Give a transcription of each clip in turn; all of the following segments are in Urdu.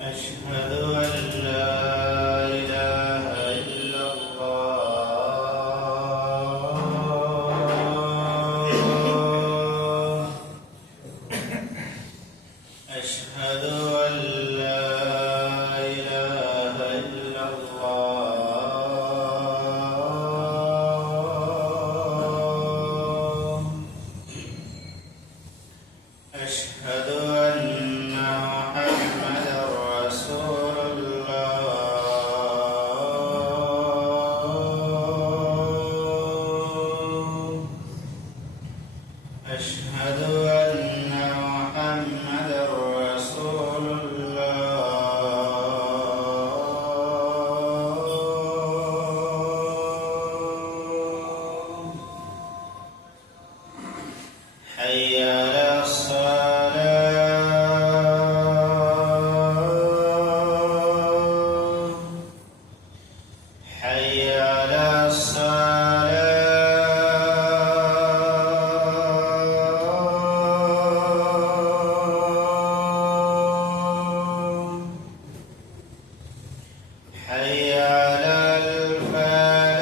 أشهد أن لا إله إلا الله. أشهد أن لا إله إلا الله. أشهد أن محمدا رسول الله. أشهد أن محمدا رسول الله. حي على الصلاة. حي على الصلاة. حي على الفلاح.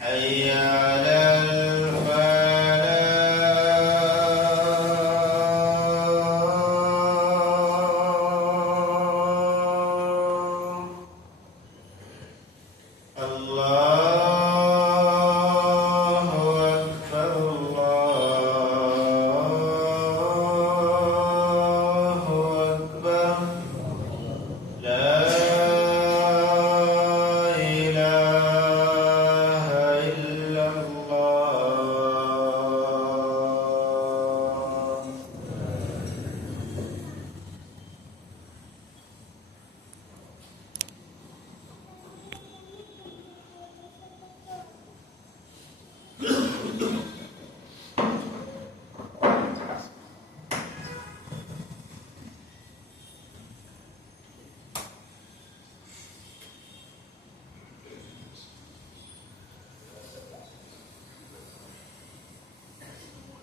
حي على الفلاح. الله أكبر الله أكبر. لا إله إلا الله.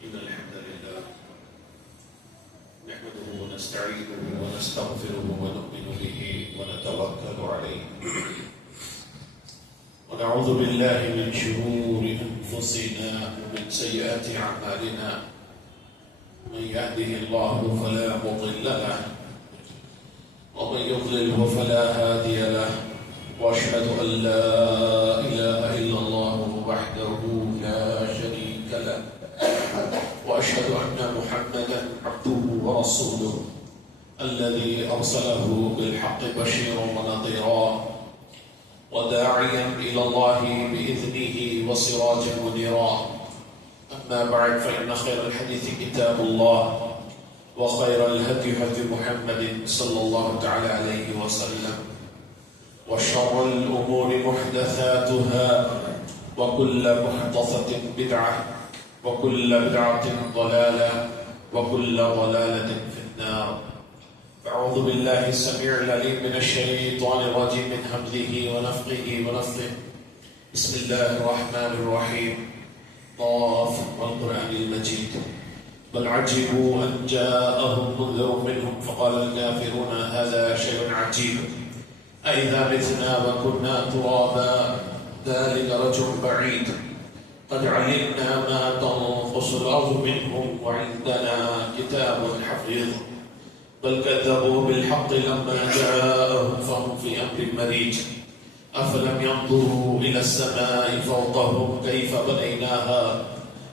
إن الحمد لله نحمده ونستعينه ونستغفره ونؤمن به ونتوكل عليه ونعوذ بالله من شرور أنفسنا ومن سيئات أعمالنا. من يهده الله فلا مضل له ومن يضلله فلا هادي له. وأشهد أن لا إله إلا الله وحده لا شريك له. وأشهد أن محمدا عبده ورسوله الذي أرسله بالحق بشيرا ونذيرا وداعيا إلى الله بإذنه وسراجا منيرا. أما بعد فإن خير الحديث كتاب الله وخير الهدي هدي محمد صلى الله تعالى عليه وسلم وشر الأمور محدثاتها وكل محدثة بدعة وكل بدعة ضلالة وكل ضلالة في النار. أعوذ بالله السميع العليم من الشيطان الرجيم من همزه ونفخه ونفثه. بسم الله الرحمن الرحيم. طاف والقرآن المجيد. بل عجبوا أن جاءهم منذر منهم فقال الكافرون هذا شيء عجيب أئذا متنا وكنا ترابا ذلك رجع بعيد قد علمنا ما تنقص الأرض منهم وعندنا كتاب حفيظ. بل كذبوا بالحق لما جاءهم فهم في أمر مريج. أفلم ينظروا إلى السماء فوقهم كيف بنيناها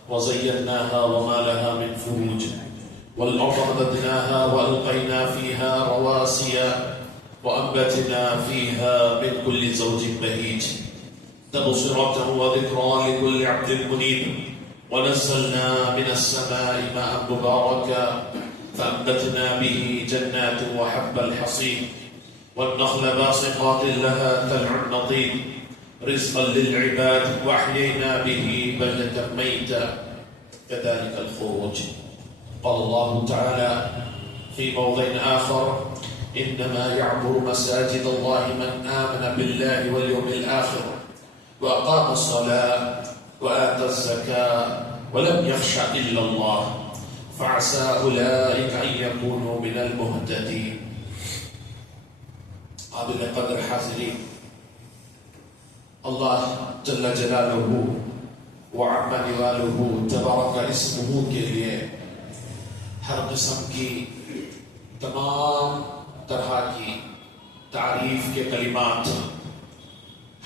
وزيناها وما لها من فروج والأرض مددناها وألقينا فيها رواسي وأنبتنا فيها من كل زوج بهيج تبصرة وذكرى لكل عبد منيب. ونزلنا من السماء ماء مباركا فأنبتنا به جنات وحب الحصيد والنخل باسقات لها تلع نضيد رزقا للعباد وأحيينا به بلدة ميتا كذلك الخروج. قال الله تعالى في موضع آخر إنما يعمر مساجد الله من آمن بالله واليوم الآخر وأقام الصلاة وآتى الزكاة ولم يخش إلا الله فعسى أولئك أن يكونوا من المهتدين. قابل قدر حاضرین، اللہ جل جلالہ وعم نوالہ تبارک اسمہ کے لیے ہر قسم کی تمام طرح کی تعریف کے کلمات،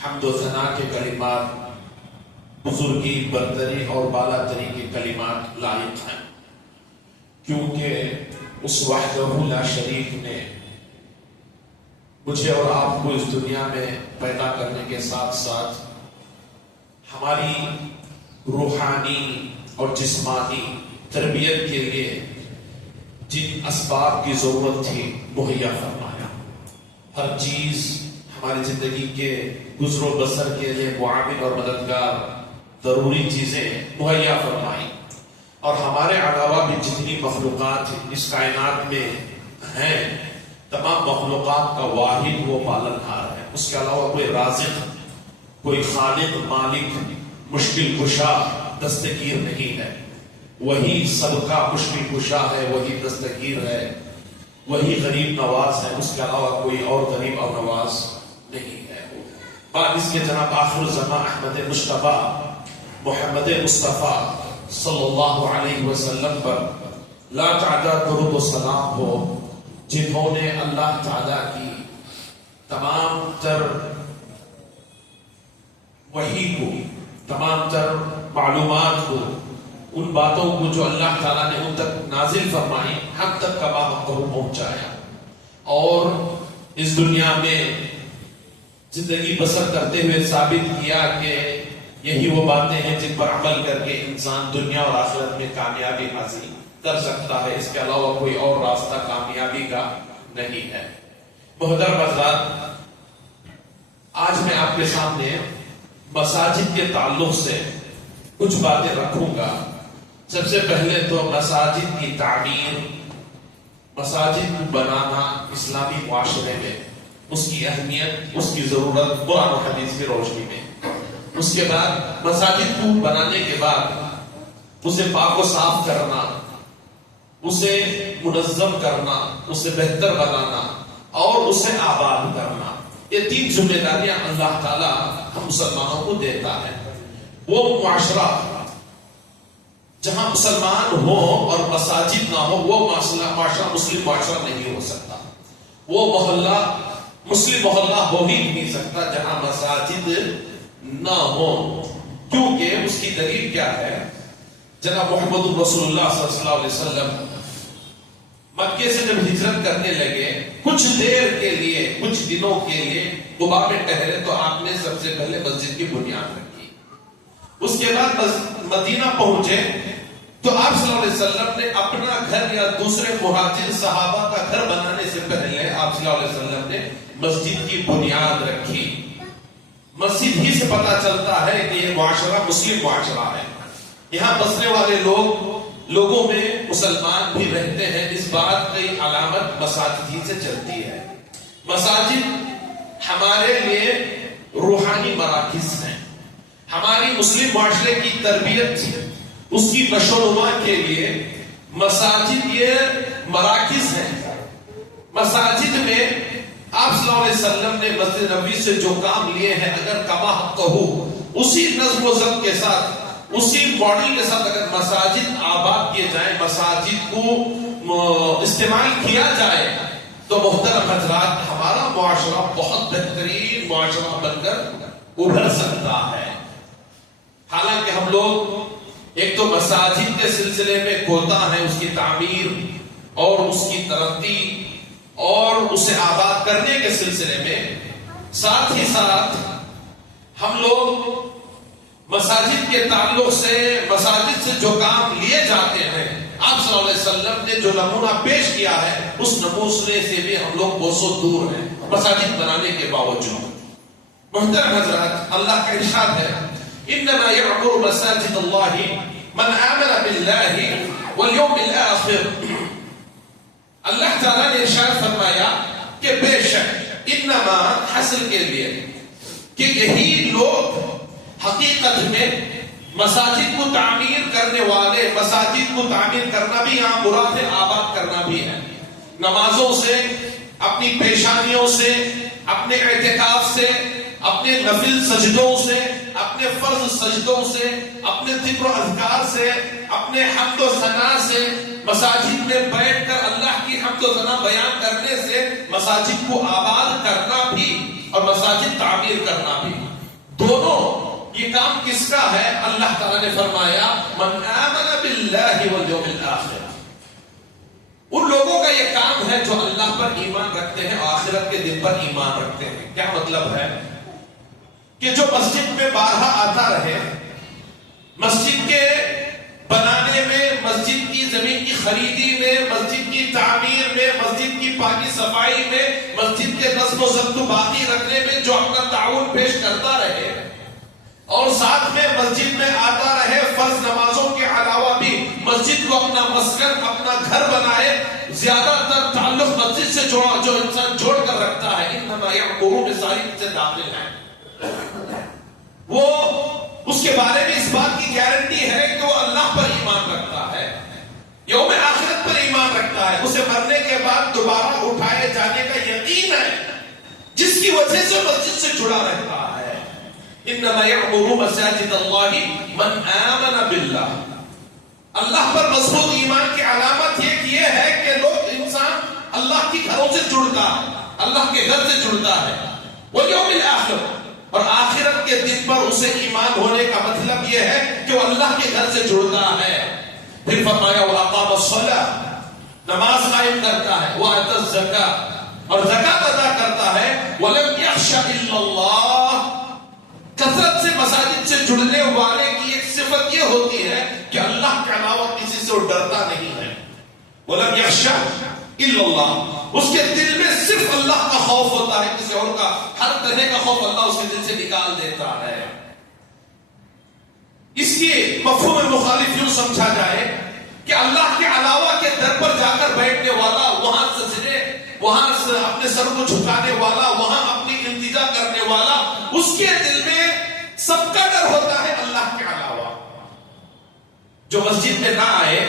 حمد و ثنا کے کلمات، بزرگی، برتری اور بالا تری کے کلمات لائق ہیں، کیونکہ اس وحدہ لا شریک نے مجھے اور آپ کو اس دنیا میں پیدا کرنے کے ساتھ ساتھ ہماری روحانی اور جسمانی تربیت کے لیے جن اسباب کی ضرورت تھی مہیا فرمایا. ہر چیز ہماری زندگی کے گزر و بسر کے لیے معاون اور مددگار ضروری چیزیں مہیا فرمائی، اور ہمارے علاوہ بھی جتنی مخلوقات اس کائنات میں ہیں تمام مخلوقات کا واحد وہ پالنہار ہے. اس کے علاوہ کوئی رازق، کوئی خالق، مالک، مشکل کشا، دستگیر نہیں ہے. وہی سب کا مشکل کشا ہے، وہی دستگیر ہے، وہی غریب نواز ہے. اس کے علاوہ کوئی اور غریب اور نواز نہیں ہے. بعد اس کے جناب آخر الزمان احمد مصطفیٰ محمد مصطفیٰ صلی اللہ علیہ وسلم پر لا تعداد درود و سلام ہو، جنہوں نے اللہ تعالیٰ کی تمام تر وحی کو، تمام تر معلومات کو، ان باتوں کو جو اللہ تعالیٰ نے ان تک نازل فرمائی، ہم تک کا باحق پہنچایا، اور اس دنیا میں زندگی بسر کرتے ہوئے ثابت کیا کہ یہی وہ باتیں ہیں جن پر عمل کر کے انسان دنیا اور آخرت میں کامیابی حاصل کر سکتا ہے. اس کے علاوہ کوئی اور راستہ کامیابی کا نہیں ہے. محترم حضرات، آج میں آپ کے سامنے مساجد کے تعلق سے کچھ باتیں رکھوں گا. سب سے پہلے تو مساجد کی تعمیر، مساجد کو بنانا اسلامی معاشرے میں اس کی اہمیت، اس کی ضرورت قرآن و حدیث کی روشنی میں. اس کے بعد مساجد کو بنانے کے بعد اسے پاک و صاف کرنا، اسے منظم کرنا، اسے بہتر بنانا اور اسے آباد کرنا، یہ تین ذمہ داریاں اللہ تعالیٰ ہم مسلمانوں کو دیتا ہے. وہ معاشرہ جہاں مسلمان ہو اور مساجد نہ ہو، وہ معاشرہ مسلم معاشرہ نہیں ہو سکتا. وہ محلہ مسلم محلہ ہو ہی نہیں سکتا جہاں مساجد نہ ہو. کیونکہ اس کی دلیل کیا ہے؟ جناب محمد رسول اللہ صلی اللہ علیہ وسلم مکے سے جب ہجرت کرنے لگے، کچھ دیر کے لیے، کچھ دنوں کے لیے قباء میں ٹھہرے تو آپ نے سب سے پہلے مسجد کی بنیاد رکھی. اس کے بعد مدینہ پہنچے تو آپ صلی اللہ علیہ وسلم نے اپنا گھر یا دوسرے مہاجر صحابہ کا گھر بنانے سے پہلے آپ صلی اللہ علیہ وسلم نے مسجد کی بنیاد رکھی. مسجد ہی سے پتہ چلتا ہے کہ یہ معاشرہ مسلم معاشرہ ہے. یہاں بسنے والے لوگوں میں مسلمان بھی رہتے ہیں. اس بات کی علامت مساجد ہی سے چلتی ہے. مساجد ہمارے لیے روحانی مراکز ہیں. ہماری مسلم معاشرے کی تربیت، اس کی نشو و نما کے لیے مساجد یہ مراکز ہیں. مساجد میں آپ صلی اللہ علیہ وسلم نے مسجد نبوی سے جو کام لیے ہیں، اگر کما حق ہو اسی نظم و ضبط کے ساتھ، اسی ماڈل کے ساتھ اگر مساجد آباد کیے جائیں، مساجد کو استعمال کیا جائے تو محترم حضرات ہمارا معاشرہ بہت بہترین معاشرہ بن کر ابھر سکتا ہے. حالانکہ ہم لوگ ایک تو مساجد کے سلسلے میں کوتاہ ہیں، اس کی تعمیر اور اس کی ترقی اور اسے آباد کرنے کے سلسلے میں. ساتھ ہی ساتھ ہم لوگ مساجد کے تعلق سے، مساجد سے جو کام لیے جاتے ہیں، آپ صلی اللہ علیہ وسلم نے جو نمونہ پیش کیا ہے اس نمونے سے بھی ہم لوگ بہت دور ہیں مساجد بنانے کے باوجود. محترم حضرات، اللہ کا ارشاد ہے انما يعمر مساجد الله من آمن بالله واليوم الآخر. اللہ تعالیٰ نے ارشاد فرمایا کہ بے شک، انما حاصل کے لیے کہ یہی لوگ حقیقت میں مساجد کو تعمیر کرنے والے، مساجد کو تعمیر کرنا بھی یہاں مراد ہے، آباد کرنا بھی ہے۔ نمازوں سے، اپنی پیشانیوں سے، اپنے اعتکاف سے، اپنے نفل سجدوں سے، اپنے فرض سجدوں سے، اپنے ذکر و اذکار سے، اپنے حمد و ثنا سے، مساجد میں بیٹھ کر اللہ کی حمد و ثنا بیان کرنے سے مساجد کو آباد کرنا بھی اور مساجد تعمیر کرنا بھی، دونوں یہ کام کس کا ہے؟ اللہ تعالیٰ نے فرمایا من آمن باللہ والیوم الآخر، ان لوگوں کا یہ کام ہے جو اللہ پر ایمان رکھتے ہیں، آخرت کے دن پر ایمان رکھتے ہیں۔ کیا مطلب ہے؟ کہ جو مسجد میں بارہا آتا رہے، مسجد کے بنانے میں، مسجد کی زمین کی خریدی میں، مسجد کی تعمیر میں، مسجد کی پاکی صفائی میں، مسجد کے نظم و ضبط و باقی رکھنے میں جو اپنا تعاون پیش کرتا رہے اور ساتھ میں مسجد میں آتا رہے، فرض نمازوں کے علاوہ بھی مسجد کو اپنا مسکن، اپنا گھر بنائے، زیادہ تر تعلق مسجد سے جو انسان جوڑ کر رکھتا ہے، انما یعمرون میں ساری سے داخل ہیں، وہ اس کے بارے میں اس بات کی گارنٹی ہے کہ وہ اللہ پر ایمان رکھتا ہے، یوم آخرت پر ایمان رکھتا ہے، اسے مرنے کے بعد دوبارہ اٹھائے جانے کا یقین ہے، جس کی وجہ سے مسجد سے جڑا رہتا ہے۔ انما یعمر مساجد اللہ من آمن باللہ، اللہ پر مضبوط ایمان کی علامت یہ ہے کہ لوگ انسان اللہ کی گھروں سے جڑتا ہے، اللہ کے گھر سے جڑتا ہے، والیوم الآخر، اور آخرت کے دن پر اسے ایمان ہونے کا مطلب یہ ہے کہ وہ اللہ کے گھر سے جڑتا ہے۔ پھر فرمایا وَأَقَامَ الصَّلَاةَ، نماز قائم کرتا ہے، وَآتَى الزَّكَاةَ، اور زکات ادا کرتا ہے، وَلَمْ يَخْشَ إِلَّا اللَّهَ۔ کثرت سے مساجد سے جڑنے والے کی ایک صفت یہ ہوتی ہے کہ اللہ کے علاوہ کسی سے وہ ڈرتا نہیں ہے، وَلَمْ يَخْشَ إِلَّا اللَّهَ، اس کے دل میں صرف اللہ کا خوف ہوتا ہے، کسی اور کا ہر طرح کا خوف اللہ اس کے دل سے نکال دیتا ہے۔ اس کے مفہوم مخالف یوں سمجھا جائے کہ اللہ کے علاوہ کے در پر جا کر بیٹھنے والا، وہاں سجدے، وہاں اپنے سر کو جھکانے والا، وہاں اپنی التجا کرنے والا، اس کے دل میں سب کا ڈر ہوتا ہے اللہ کے علاوہ۔ جو مسجد میں نہ آئے،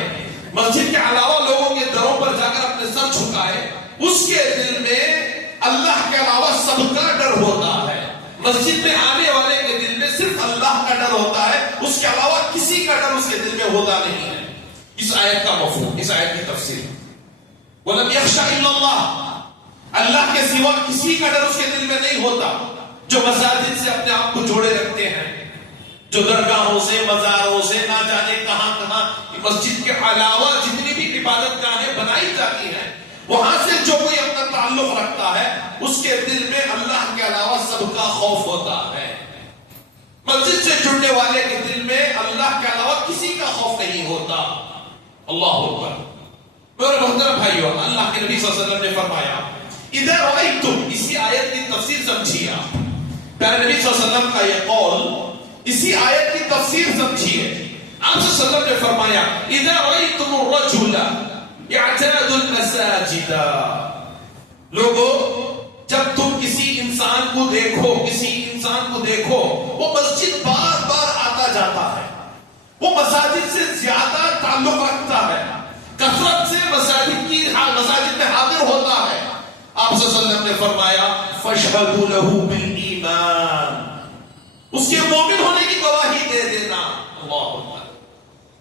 مسجد کے علاوہ لوگوں کے دروں پر جا کر اپنے سر جھکائے، اس کے دل میں اللہ کے علاوہ سب کا ڈر ہوتا ہے۔ مسجد میں آنے والے کے دل میں صرف اللہ کا ڈر ہوتا ہے، اس کے علاوہ کسی کا ڈر اس کے دل میں ہوتا نہیں ہے۔ اس آیت کا مفہوم، اس آیت کی تفسیر وَلَمْ يَخْشَ إِلَّا اللَّهَ، اللہ کے سوا کسی کا ڈر اس کے دل میں نہیں ہوتا۔ جو مساجد سے اپنے آپ کو جوڑے رکھتے ہیں، جو درگاہوں سے، مزاروں سے، نہ جانے کہاں کہاں مسجد کے علاوہ جتنی بھی عبادت گاہیں بنائی جاتی ہیں، وہاں سے جو کوئی اپنا تعلق رکھتا ہے، اس کے دل میں اللہ کے علاوہ سب کا خوف ہوتا ہے۔ مسجد سے جڑنے والے کے دل میں اللہ کے علاوہ کسی کا خوف نہیں ہوتا۔ اللہ اکبر۔ میرے محترم بھائیو، اللہ کے نبی صلی اللہ علیہ وسلم نے فرمایا اذا رأیتم، اسی آیت کی تفسیر سمجھیے آپ، پیارے نبی صلی اللہ علیہ وسلم کا یہ قول، اسی آیت کی تفسیر سمجھیے۔ آپ صلی اللہ علیہ وسلم نے فرمایا اذا رأیتم الرجل یعتاد المساجد، لوگوں جب تم کسی انسان کو دیکھو، کسی انسان کو دیکھو وہ مسجد بار بار آتا جاتا ہے، وہ مساجد سے زیادہ تعلق رکھتا ہے، کثرت سے مساجد میں حاضر ہوتا ہے، آپ صلی اللہ علیہ وسلم نے فرمایا فاشهدوا له بالایمان، اس کے مومن ہونے کی گواہی دے دینا۔ اللہ اکبر۔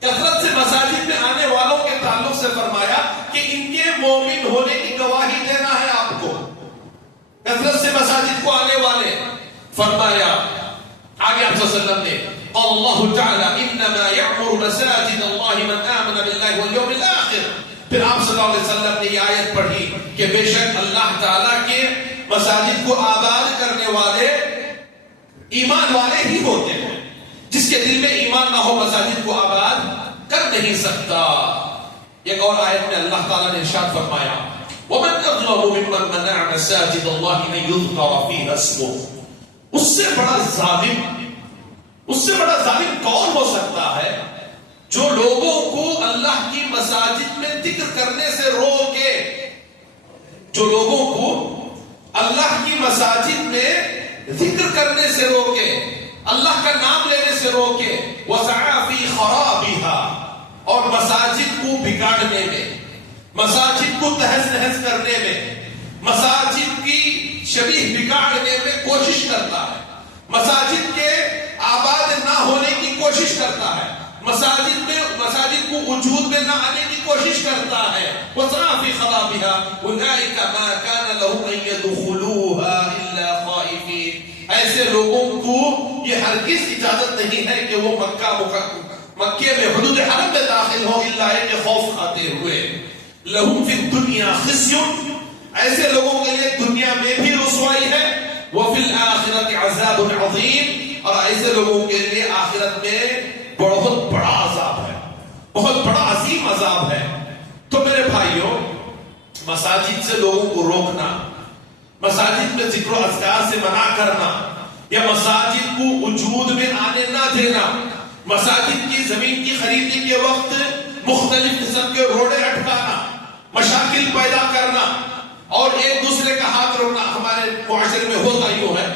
کثرت سے مساجد میں آنے والوں کے تعلق سے فرمایا کہ ان کے مومن ہونے کی گواہی دینا ہے آپ کو۔ کثرت سے مساجد کو آنے والے، فرمایا آگے آپ صلی اللہ علیہ وسلم نے قال اللہ تعالی انما یعمر مساجد اللہ من آمن باللہ والیوم الآخر، پھر آپ صلی اللہ علیہ وسلم نے یہ آیت پڑھی کہ بے شک اللہ تعالیٰ کے مساجد کو آباد کرنے والے ایمان والے ہی ہوتے ہیں، جس کے دل میں ایمان نہ ہو مساجد کو آباد کر نہیں سکتا۔ ایک اور آیت میں اللہ تعالیٰ نے ارشاد فرمایا وَمَنْ أَظْلَمُ مِمَّنْ مَنَعَ مَسَاجِدَ اللَّهِ أَن يُذْكَرَ فِيهَا اسْمُهُ، اس سے بڑا ظالم کون ہو سکتا ہے جو لوگوں کو اللہ کی مساجد میں ذکر کرنے سے روکے، جو لوگوں کو اللہ کی مساجد میں ذکر کرنے سے روکے، اللہ کا نام لینے سے روکے، وَسَعَى فِي خَرَابِهَا، اور مساجد کو بگاڑنے میں، مساجد کو تہز نہز کرنے میں، مساجد کی شبیہ بگاڑنے میں کوشش کرتا ہے، مساجد کے آباد نہ ہونے کی کوشش کرتا ہے، مساجد کو وجود میں نہ آنے کی کوشش کرتا ہے۔ وَسَعَى فِي خَرَابِهَا أُولَٰئِكَ مَا كَانَ لَهُمْ أَن يَدْخُلُوهَا إِلَّا خَائِفِينَ، ایسے لوگوں کو یہ ہرگز اجازت نہیں ہے کہ وہ مکے میں حدود حرم میں داخل ہو الا کہ خوف کھاتے ہوئے۔ لَهُمْ فِي الدُّنْيَا خِزْيٌ، ایسے لوگوں کے لیے دنیا میں بھی رسوائی ہے، وَفِي الْآخِرَةِ عَذَابٌ عَظِيمٌ، اور ایسے لوگوں کے لیے آخرت میں بہت بڑا عذاب ہے، بہت بڑا عظیم عذاب ہے۔ تو میرے بھائیوں، مساجد سے لوگوں کو روکنا، مساجد میں ذکر و اذکار سے منع کرنا، یا مساجد کو وجود میں آنے نہ دینا، مساجد کی زمین کی خریدی کے وقت مختلف قسم کے روڑے اٹکانا، مشاکل پیدا کرنا اور ایک دوسرے کا ہاتھ روکنا، ہمارے معاشرے میں ہوتا یوں ہے،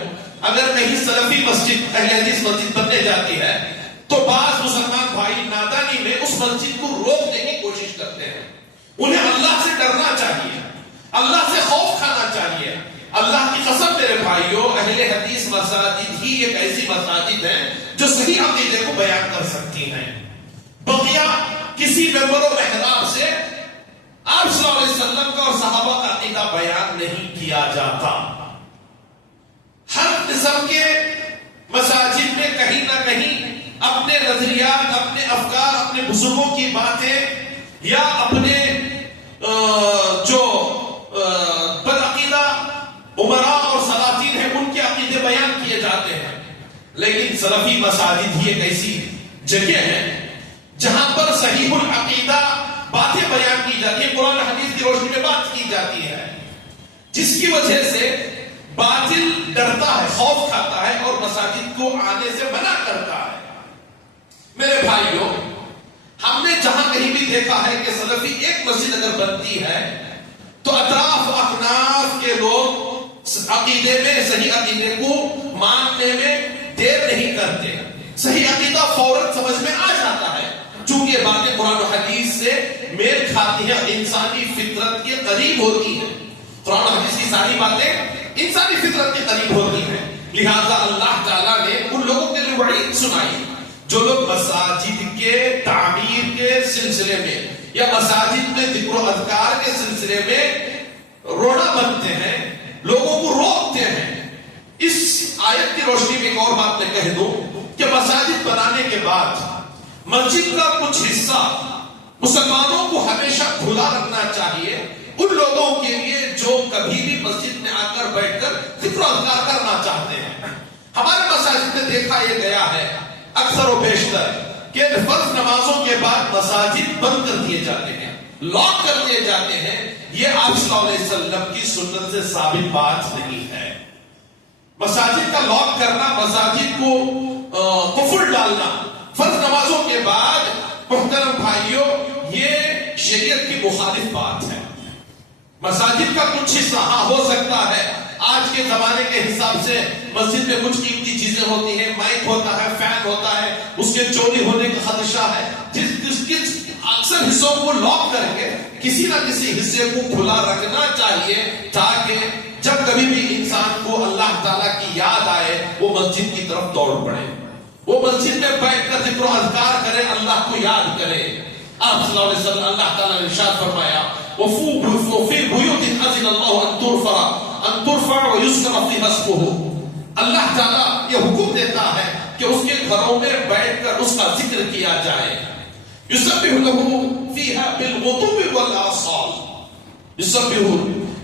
اگر کہیں سلفی مسجد، اہل حدیث مسجد بننے جاتی ہے تو بعض مسلمان بھائی نادانی میں اس مسجد کو روکنے کی کوشش کرتے ہیں۔ انہیں اللہ سے ڈرنا چاہیے، اللہ سے خوف کھانا چاہیے۔ اللہ کی قسم میرے بھائیوں، اہل حدیث مساجد ہی ایک ایسی مساجد ہیں جو صحیح عقیدے کو بیان کر سکتی ہیں۔ بقیہ کسی ممبر و محراب سے آپ صلی اللہ علیہ وسلم کا اور صحابہ کا عقیدہ بیان نہیں کیا جاتا۔ ہر قسم کے مساجد میں کہیں نہ کہیں اپنے نظریات، اپنے افکار، اپنے بزرگوں کی باتیں یا اپنے جو بدعقیدہ عمراء اور سلاطین ہیں ان کے عقیدے بیان کیے جاتے ہیں، لیکن سلفی مساجد ہی ایک ایسی جگہ ہے جہاں پر صحیح العقیدہ باتیں بیان کی جاتی ہیں، قرآن حدیث کی روشنی میں بات کی جاتی ہے، جس کی وجہ سے باطل ڈرتا ہے، خوف کھاتا ہے اور مساجد کو آنے سے منع کرتا ہے۔ میرے بھائیوں، ہم نے جہاں کہیں بھی دیکھا ہے کہ سلفی ایک مسجد اگر بنتی ہے تو اطراف اکناف کے لوگ عقیدے میں، صحیح عقیدے کو ماننے میں دیر نہیں کرتے، صحیح عقیدہ فوراً سمجھ میں آ جاتا ہے، چونکہ باتیں قرآن و حدیث سے میل کھاتی ہیں، انسانی فطرت کے قریب ہوتی ہیں، قرآن و حدیث کی ساری باتیں انسانی فطرت کے قریب ہوتی ہیں، لہذا اللہ تعالیٰ نے ان لوگوں کے لیے وعید سنائی جو لوگ مساجد کے تعمیر کے سلسلے میں یا مساجد میں ذکر و اذکار کے سلسلے میں روڑا بنتے ہیں، لوگوں کو روکتے ہیں۔ اس آیت کی روشنی میں ایک اور بات میں کہہ دوں کہ مساجد بنانے کے بعد مسجد کا کچھ حصہ مسلمانوں کو ہمیشہ کھلا رکھنا چاہیے ان لوگوں کے لیے جو کبھی بھی مسجد میں آ کر بیٹھ کر ذکر و اذکار کرنا چاہتے ہیں۔ ہمارے مساجد میں دیکھا یہ گیا ہے اکثر و بیشتر کہ فرض نمازوں کے بعد مساجد بند کر دیے جاتے ہیں، لاک کر دیے جاتے ہیں۔ یہ آپ صلی اللہ علیہ وسلم کی سنت سے ثابت بات نہیں ہے۔ مساجد کا لاک کرنا، مساجد کو قفل ڈالنا فرض نمازوں کے بعد، محترم بھائیوں، یہ شریعت کی مخالف بات ہے۔ مساجد کا کچھ حصہ ہاں ہو سکتا ہے، آج کے زمانے کے حساب سے مسجد میں کچھ قیمتی چیزیں ہوتی ہیں، مائک ہوتا ہے، فین ہوتا ہے، اس کے چوری ہونے کا خدشہ ہے، جس اکثر حصوں کو لاک کر کے کسی نہ کسی حصے کو کھلا رکھنا چاہیے تاکہ جب کبھی بھی انسان کو اللہ تعالیٰ کی یاد آئے وہ مسجد کی طرف دوڑ پڑے، وہ مسجد میں بیٹھ کر ذکر و اذکار کرے، اللہ کو یاد کرے۔ آپ صلی اللہ علیہ وسلم، اللہ تعالیٰ نے ارشاد فرمایا وَفِي بُيُوتٍ أَذِنَ اللَّهُ أَن تُرْفَعَ وَيُذْكَرَ فِيهَا اسْمُهُ، اللہ تعالیٰ یہ حکم دیتا ہے کہ اس کے گھروں میں بیٹھ کر اس کا ذکر کیا جائے۔ يُسَبِّحُ لَهُ فِيهَا بِالْغُدُوِّ وَالْآصَالِ، يُسَبِّحُ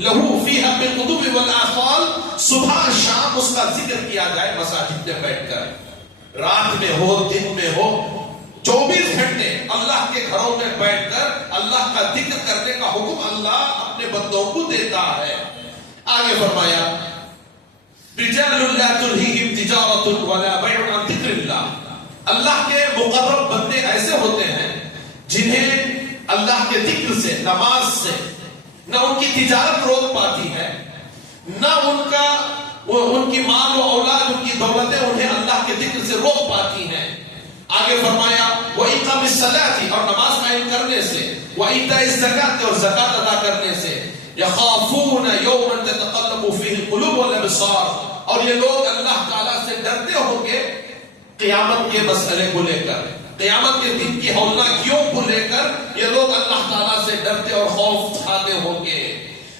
لَهُ فِيهَا بِالْغُدُوِّ وَالْآصَالِ، صبح شام اس کا ذکر کیا جائے مساجد میں بیٹھ کر، رات میں ہو دن میں ہو، 24 گھنٹے اللہ کے گھروں میں بیٹھ کر اللہ کا ذکر کرنے کا حکم اللہ اپنے بندوں کو دیتا ہے۔ آگے فرمایا رجال لا تلہیہم تجارۃ ولا بیع عن ذکر اللہ، اللہ کے مقرب بندے ایسے ہوتے ہیں جنہیں اللہ کے ذکر سے، نماز سے نہ ان کی تجارت روک پاتی ہے، نہ ان کا ان کی مال و اولاد، ان کی دولتیں انہیں اللہ کے ذکر سے روک پاتی ہیں. آگے فرمایا وَإِقَامِ الصَّلَاةِ، اور نماز قائم کرنے سے، وَإِيتَاءِ الزَّكَاةِ، اور زکات ادا کرنے سے، يَخَافُونَ يَوْمًا تَتَقَلَّبُ فِيهِ الْقُلُوبُ وَالْأَبْصَارُ، اور یہ لوگ اللہ تعالیٰ سے ڈرتے ہوں گے قیامت کے مسئلے کو لے کر، قیامت کے دن کی ہولناکیوں کو لے کر یہ لوگ اللہ تعالیٰ سے ڈرتے اور خوف کھاتے ہوں گے.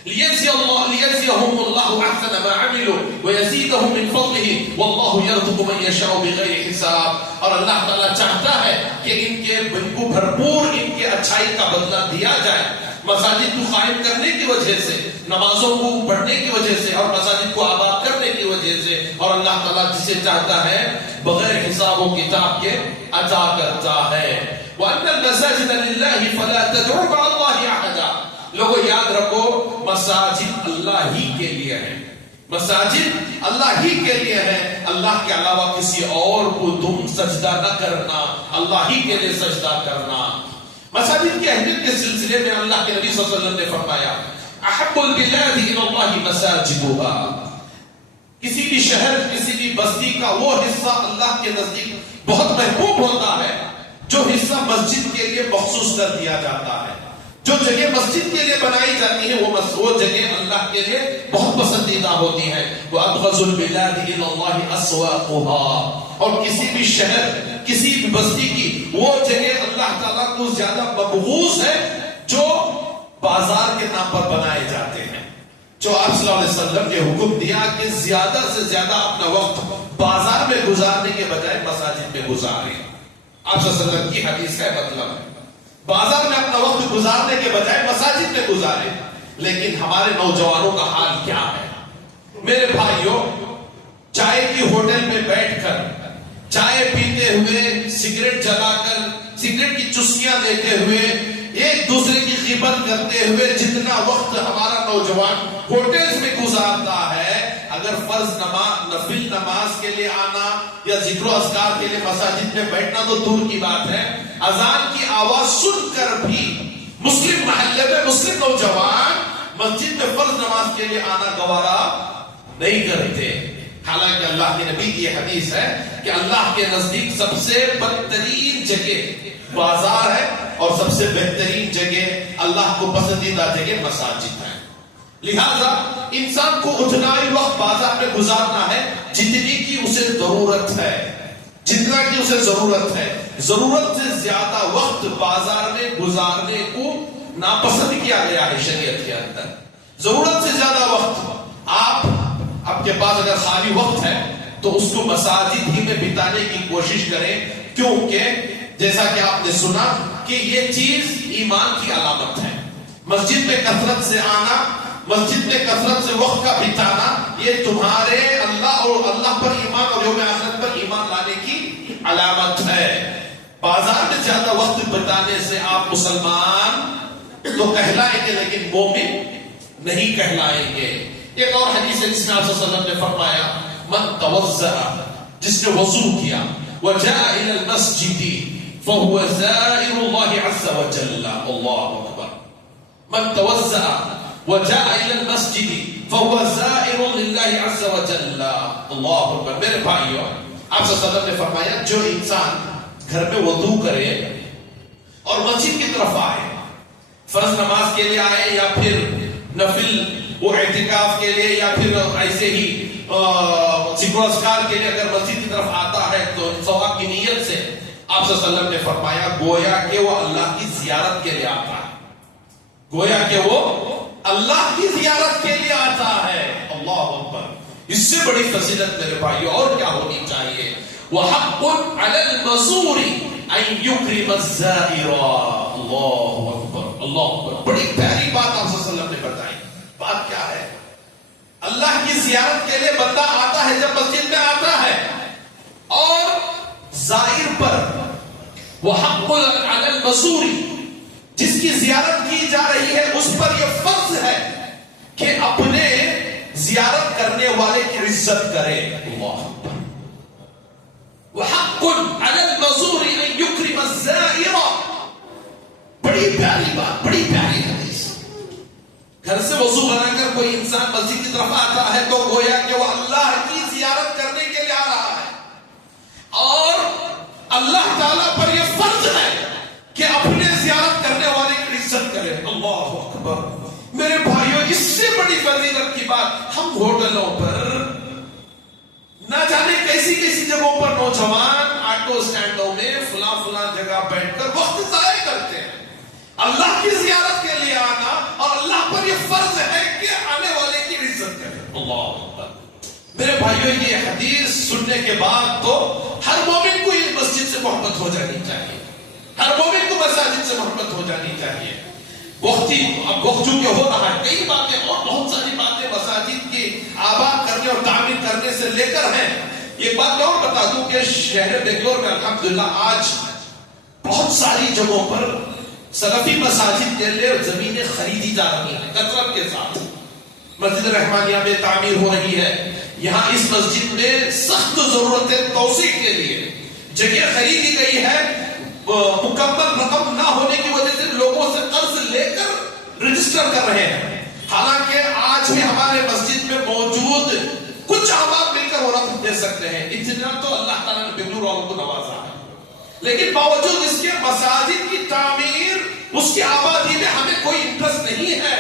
لِيَجْزِيَهُمُ اللَّهُ أَحْسَنَ مَا عَمِلُوا وَيَزِيدَهُم مِّن فَضْلِهِ وَاللَّهُ يَرْزُقُ مَن يَشَاءُ بِغَيْرِ حِسَاب. اور اللہ تعالیٰ چاہتا ہے کہ ان کو بھرپور ان کے اچھائی کا بدلہ دیا جائے. مساجد کو قائم کرنے کی وجہ سے، نمازوں کو پڑھنے کی وجہ سے، اور مساجد کو آباد کرنے کی وجہ سے، اور اللہ تعالیٰ جسے چاہتا ہے بغیر حساب و کتاب کے عطا کرتا ہے. وَأَنَّ الْمَسَاجِدَ لِلَّهِ فَلَا تَدْعُوا مَعَ اللَّهِ أَحَدًا. لوگوں یاد رکھو مساجد اللہ ہی کے لیے ہے، مساجد اللہ ہی کے لیے ہے. اللہ کے علاوہ کسی اور کو تم سجدہ نہ کرنا، اللہ ہی کے لیے سجدہ کرنا. مساجد کی اہمیت کے سلسلے میں اللہ کے نبی صلی اللہ علیہ وسلم نے فرمایا احب البلاد الى اللہ مساجدها. کسی بھی شہر، کسی بھی بستی کا وہ حصہ اللہ کے نزدیک بہت محبوب ہوتا ہے جو حصہ مسجد کے لیے مخصوص کر دیا جاتا ہے. جو جگہ مسجد کے لیے بنائی جاتی ہے وہ جگہ اللہ کے لیے بہت پسندیدہ ہوتی ہیں. وَأَبْغَضُ الْبِلَادِ إِلَى اللَّهِ أَسْوَاقُهَا. اور کسی بھی شہر، کسی بھی بستی کی وہ جگہ اللہ تعالیٰ کو زیادہ مبغوض ہے جو بازار کے نام پر بنائے جاتے ہیں. جو آپ صلی اللہ علیہ وسلم نے حکم دیا کہ زیادہ سے زیادہ اپنا وقت بازار میں گزارنے کے بجائے مساجد میں گزاریں. آپ صلی اللہ علیہ وسلم کی حدیث کا مطلب ہے بازار میں اپنا وقت گزارنے کے بجائے مساجد میں گزارے. لیکن ہمارے نوجوانوں کا حال کیا ہے میرے بھائیوں؟ چائے کی ہوٹل میں بیٹھ کر چائے پیتے ہوئے، سگریٹ جلا کر، سگریٹ کی چسکیاں لیتے ہوئے، ایک دوسرے کی غیبت کرتے ہوئے جتنا وقت ہمارا نوجوان ہوٹلز میں گزارتا ہے، اگر فرض نماز، نفل نماز کے لیے آنا یا ذکر و اذکار کے لیے مساجد میں بیٹھنا تو دور کی بات ہے، اذان کی آواز سن کر بھی مسلم محلے میں مسلم نوجوان مسجد میں فرض نماز کے لیے آنا گوارا نہیں کرتے. حالانکہ اللہ کے نبی کی یہ حدیث ہے کہ اللہ کے نزدیک سب سے بدترین جگہ بازار ہے اور سب سے بہترین جگہ، اللہ کو پسندیدہ جگہ مساجد ہے. لہذا انسان کو اتنا ہی وقت بازار میں گزارنا ہے جتنی کی اسے ضرورت ہے، جتنا کی اسے ضرورت ہے. ضرورت سے زیادہ وقت بازار میں گزارنے کو ناپسند کیا گیا ہے شریعت کے اندر. ضرورت سے زیادہ وقت آپ کے پاس اگر خالی وقت ہے تو اس کو مساجد ہی میں بتانے کی کوشش کریں، کیونکہ جیسا کہ آپ نے سنا کہ یہ چیز ایمان کی علامت ہے. مسجد میں کثرت سے آنا، مسجد میں کثرت سے وقت کا بتانا، یہ تمہارے اللہ اور اللہ پر ایمان اور یوم آخرت پر ایمان لانے کی علامت ہے. بازار میں زیادہ وقت بتانے سے آپ مسلمان تو کہلائیں گے لیکن مومن نہیں کہلائیں گے. ایک اور حدیث ہے جس میں آپ صلی اللہ علیہ وسلم نے فرمایا من توضأ، جس نے وضو کیا، وجاء الى المسجد فهو زائر الله عز وجل. الله اکبر. من توضأ وجاء الى المسجد فهو زائر لله عز وجل. الله اکبر. میرے بھائیو، آپ صلی اللہ علیہ وسلم نے فرمایا جو انسان گھر میں وضو کرے اور مسجد کی طرف آئے، فرض نماز کے لیے آئے یا پھر نفل وہ اعتکاف کے لیے یا پھر ایسے ہی ذکر و اذکار کے لیے اگر مسجد کی طرف آتا ہے تو ثواب کی نیت سے آپ صلی اللہ علیہ وسلم نے فرمایا گویا کہ وہ اللہ کی زیارت کے لیے آتا ہے، گویا کہ وہ اللہ کی زیارت کے لیے آتا ہے. اللہ اکبر. اس سے بڑی فضیلت میرے بھائیو اور کیا ہونی چاہیے؟ وحق علی المزور ان یکرم الزائر. اللہ اکبر. اللہ اکبر. بڑی پیاری بات آپ صلی اللہ علیہ وسلم نے بتائی. بات کیا ہے؟ اللہ کی زیارت کے لیے بندہ آتا ہے جب مسجد میں آتا ہے، اور زائر پر وحق علی المزور، جس کی زیارت کی جا رہی ہے اس پر یہ فرض ہے کہ اپنے زیارت کرنے والے کی عزت کرے. اللہ اکبر. وحق علی المزور ان یکرم الزائر. بڑی پیاری بات، بڑی پیاری حدیث. گھر سے وضو بنا کر کوئی انسان مسجد کی طرف آتا ہے تو گویا کہ وہ اللہ اپنے زیارت کرنے والے کی عزت کرے. اللہ اکبر. میرے بھائیوں اس سے بڑی فضیلت کی بات ہم ہوٹلوں پر نہ جانے کیسی کیسی جگہوں پر نوجوان آٹو سٹینڈوں میں فلاں جگہ بیٹھ کر وقت ضائع کرتے ہیں. اللہ کی زیارت کے لیے آنا اور اللہ پر یہ فرض ہے کہ آنے والے کی عزت کرے. اللہ اکبر. میرے بھائیوں یہ حدیث سننے کے بعد تو ہر مومن کو یہ مسجد سے محبت ہو جانی چاہیے. ہر مومن کو مساجد سے محبت ہو جانی چاہیے. اب وقت چونکہ ہو رہا ہے کئی باتیں اور بہت ساری باتیں مساجد کی آباد کرنے اور تعمیر کرنے سے لے کر ہیں. ایک بات اور بتا دوں کہ شہر بنگلور میں الحمدللہ آج بہت ساری جگہوں پر سلفی مساجد کے لیے زمینیں خریدی جا رہی ہیں کثرت کے ساتھ. مسجد رحمانیہ میں تعمیر ہو رہی ہے. یہاں اس مسجد میں سخت ضرورت ہے توسیع کے لیے جگہ خریدی گئی ہے. مکمل رقم نہ ہونے کی وجہ سے لوگوں سے قرض لے کر رجسٹر کر رہے ہیں. حالانکہ آج بھی ہمارے مسجد میں موجود کچھ احباب مل کر وہ رقم دے سکتے ہیں. اتنا تو اللہ تعالیٰ نے بنگلور والوں کو نوازا ہے. لیکن باوجود اس کے مساجد کی تعمیر اس کی آبادی میں ہمیں کوئی انٹرسٹ نہیں ہے.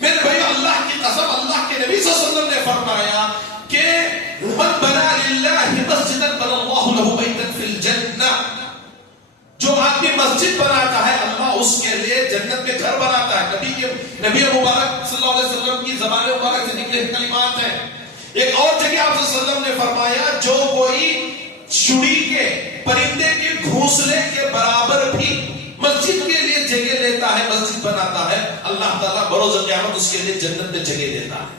میرے بھائی اللہ کی قسم اللہ کے نبی صلی اللہ علیہ وسلم نے فرمایا کہ من بنا للہ مسجدا بنى الله له بیتا فی الجنہ. جو آدمی مسجد بناتا ہے اللہ اس کے لیے جنت میں گھر بناتا ہے. نبی مبارک صلی اللہ علیہ وسلم کی زبان مبارک سے نکلے کلمات ہیں. ایک اور جگہ آپ صلی اللہ علیہ وسلم نے فرمایا جو کوئی چڑی کے پرندے کے گھونسلے کے برابر بھی مسجد کے لیے جگہ لیتا ہے مسجد بناتا ہے اللہ تعالیٰ بروز قیامت اس کے لیے جنت میں جگہ دیتا ہے.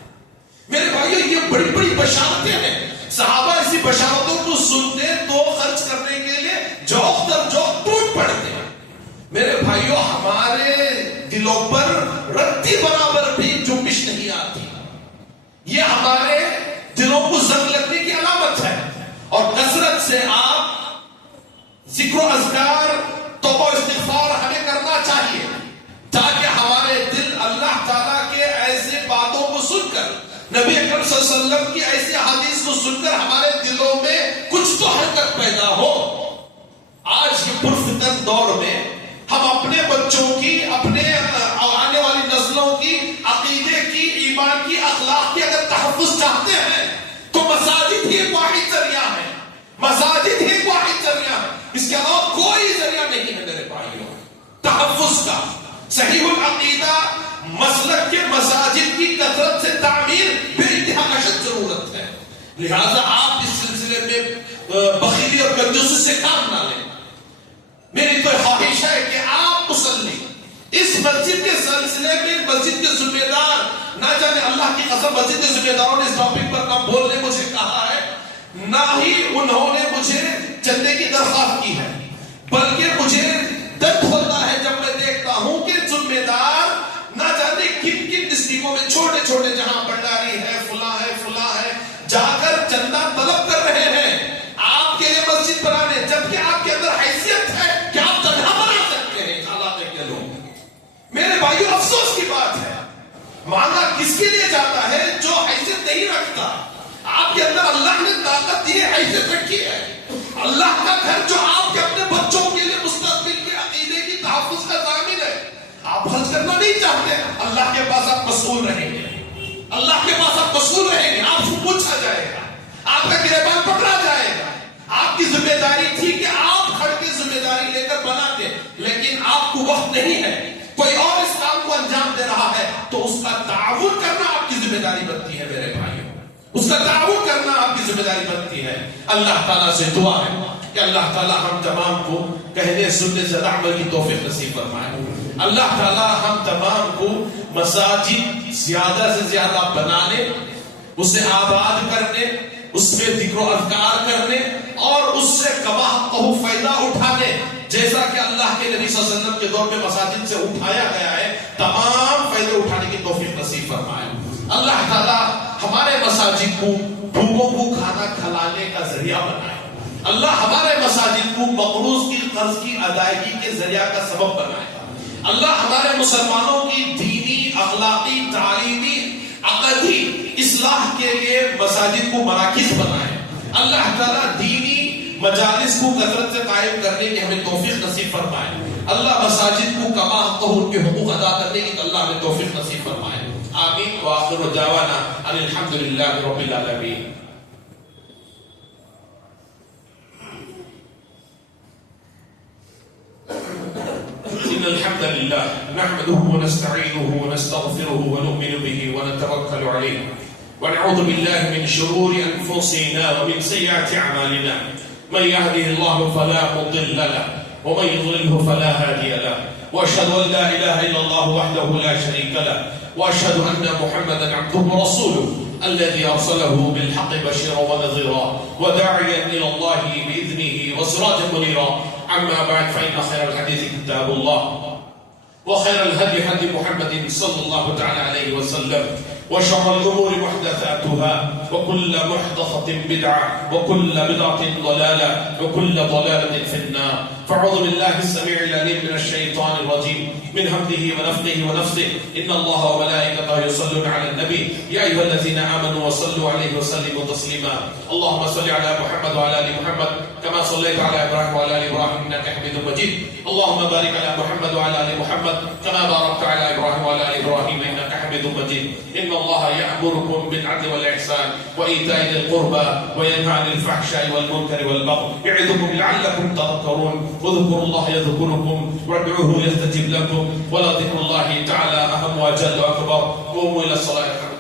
میرے بھائیو یہ بڑی بڑی بشارتیں ہیں. صحابہ اسی بشارتوں کو سنتے تو خرچ کرنے کے لیے جوق در جوق ٹوٹ پڑتے ہیں. میرے بھائیو ہمارے دلوں پر رتی برابر بھی جنبش نہیں آتی. یہ ہمارے دلوں کو زنگ لگنے کی علامت ہے. اور کثرت سے آپ ذکر و اذکار توبہ و استغفار ہمیں کرنا چاہیے تاکہ ہمارے دل اللہ تعالیٰ کے ایسے باتوں کو سن کر نبی اکرم صلی اللہ علیہ وسلم کی ایسی حدیث کو سن کر ہمارے دلوں میں کچھ تو حرکت پیدا ہو. آج یہ پرفتن دور میں ہم اپنے بچوں کی اپنے آنے والی نسلوں کی عقیدے کی ایمان کی اخلاق کی اگر تحفظ چاہتے ہیں تو مساجد ہی ایک واحد ذریعہ ہے. مساجد ہی ایک واحد ذریعہ ہے. اس کے علاوہ کوئی ذریعہ نہیں ہے میرے بھائیوں تحفظ کا. صحیح العقیدہ مسلک کے مساجد کی کثرت سے تعمیر بے انتہا اشد ضرورت ہے. لہذا آپ اس سلسلے میں بخیلی اور کنجوسی سے کام نہ لیں. میری تو خواہش ہے کہ آپ مصلی اس مسجد کے سلسلے میں مسجد کے ذمہ دار نہ جانے اللہ کی قسم مسجد کے ذمہ داروں نے اس ٹاپک پر نہ بولنے مجھے کہا ہے نہ ہی انہوں نے مجھے چندے کی درخواست کی ہے بلکہ مجھے درد ہوتا ہے جب میں دیکھتا ہوں کہ ذمہ دار نہ جانے کن کن ڈسٹرکٹوں میں چھوٹے چھوٹے جہاں بنڈاری ہے فلاں ہے جا کر چندہ طلب کر رہے ہیں آپ کے لیے مسجد بنانے جبکہ آپ کے اندر حیثیت ہے کہ آپ جگہ بنا سکتے ہیں علاقے کے لوگ. میرے بھائیو افسوس کی بات ہے مانگا کس کے لیے جاتا ہے جو حیثیت نہیں رکھتا. آپ کے اندر اللہ نے طاقت دی ہے حیثیت رکھی ہے. اللہ کا گھر جو آپ کے اپنے بچوں کے لیے مستقبل کے عقیدے کی تحفظ کا ضامن ہے آپ خرچ کرنا نہیں چاہتے. اللہ کے پاس آپ مسئول رہیں گے. اللہ کے پاس آپ مسئول رہیں گے. آپ سے پوچھا جائے گا. آپ کا گریبان پکڑا جائے گا. آپ کی ذمہ داری تھی کہ آپ کھڑ کے ذمہ داری لے کر بناتے لیکن آپ کو وقت نہیں ہے. کوئی اور اس کام کو انجام دے رہا ہے تو اس کا تعاون کرنا آپ کی ذمہ داری بنتی ہے میرے بھائیوں. اس کا تعاون کرنا آپ کی ذمہ داری بنتی ہے. اللہ تعالیٰ سے دعا ہے کہ اللہ تعالیٰ ہم تمام کو کہنے سننے سے عمل کی توفیق نصیب فرمائے. اللہ تعالیٰ ہم تمام کو مساجد زیادہ سے زیادہ بنانے اسے آباد کرنے اس میں ذکر و اذکار کرنے اور اس سے کماحقہ فائدہ اٹھانے جیسا کہ اللہ کے نبی صلی اللہ علیہ وسلم کے دور میں مساجد سے اٹھایا گیا ہے تمام فائدے اٹھانے کی توفیق نصیب فرمائے. اللہ تعالیٰ ہمارے مساجد کو بھوکوں کو کھانا کھلانے کا ذریعہ بنائے. اللہ ہمارے مساجد کو مقروض کی قرض کی ادائیگی کے ذریعہ کا سبب بنائے. اللہ ہمارے مسلمانوں کی دینی اخلاقی تعلیمی عقدی اصلاح کے لیے مساجد کو مراکز بنائے. اللہ تعالیٰ دینی مجالس کو کثرت سے قائم کرنے کی ہمیں توفیق نصیب فرمائے. اللہ مساجد کو کما حق ان کے حقوق ادا کرنے کی اللہ ہمیں توفیق نصیب فرمائے. آمین. وآخر دعوانا ان الحمدللہ رب العالمین. إن الحمد لله نحمده ونستعينه ونستغفره ونؤمن به ونتوكل عليه ونعوذ بالله من شرور أنفسنا ومن سيئات أعمالنا. من يهده الله فلا مضل له ومن يضلله فلا هادي له. وأشهد أن لا إله إلا الله وحده لا شريك له وأشهد أن محمدا عبده ورسوله الذي أرسله بالحق بشيرا ونذيرا وداعيا إلى الله بإذنه وسراجا منيرا. أما بعد فإن خير الحديث كتاب الله وخير الهدي هدي محمد صلى الله تعالى عليه وسلم وشر الأمور محدثاتها وكل محدثة بدعة وكل بدعة ضلالة وكل ضلالة في النار. فاعوذ بالله السميع العليم من الشيطان الرجيم من همزه ونفخه ونفثه. إن الله وملائكته يصلون على النبي يا أيها الذين آمنوا وصلوا عليه وسلموا تسليما. اللهم صل على محمد وعلى آل محمد كما صليت على إبراهيم وعلى آل إبراهيم إنك حميد مجيد. اللهم بارك على محمد وعلى آل محمد كما باركت على إبراهيم وعلى آل إبراهيم إنك حميد مجيد. إن الله يأمركم بالعدل والإحسان وإيتاء ذي القربى وينهى عن الفحشاء والمنكر والبغي يعظكم لعلكم تذكرون. اذكروا الله يذكركم وادعوه يستجب لكم ولذكر الله تعالى أهم وجل وأكبر. قوموا إلى الصلاة.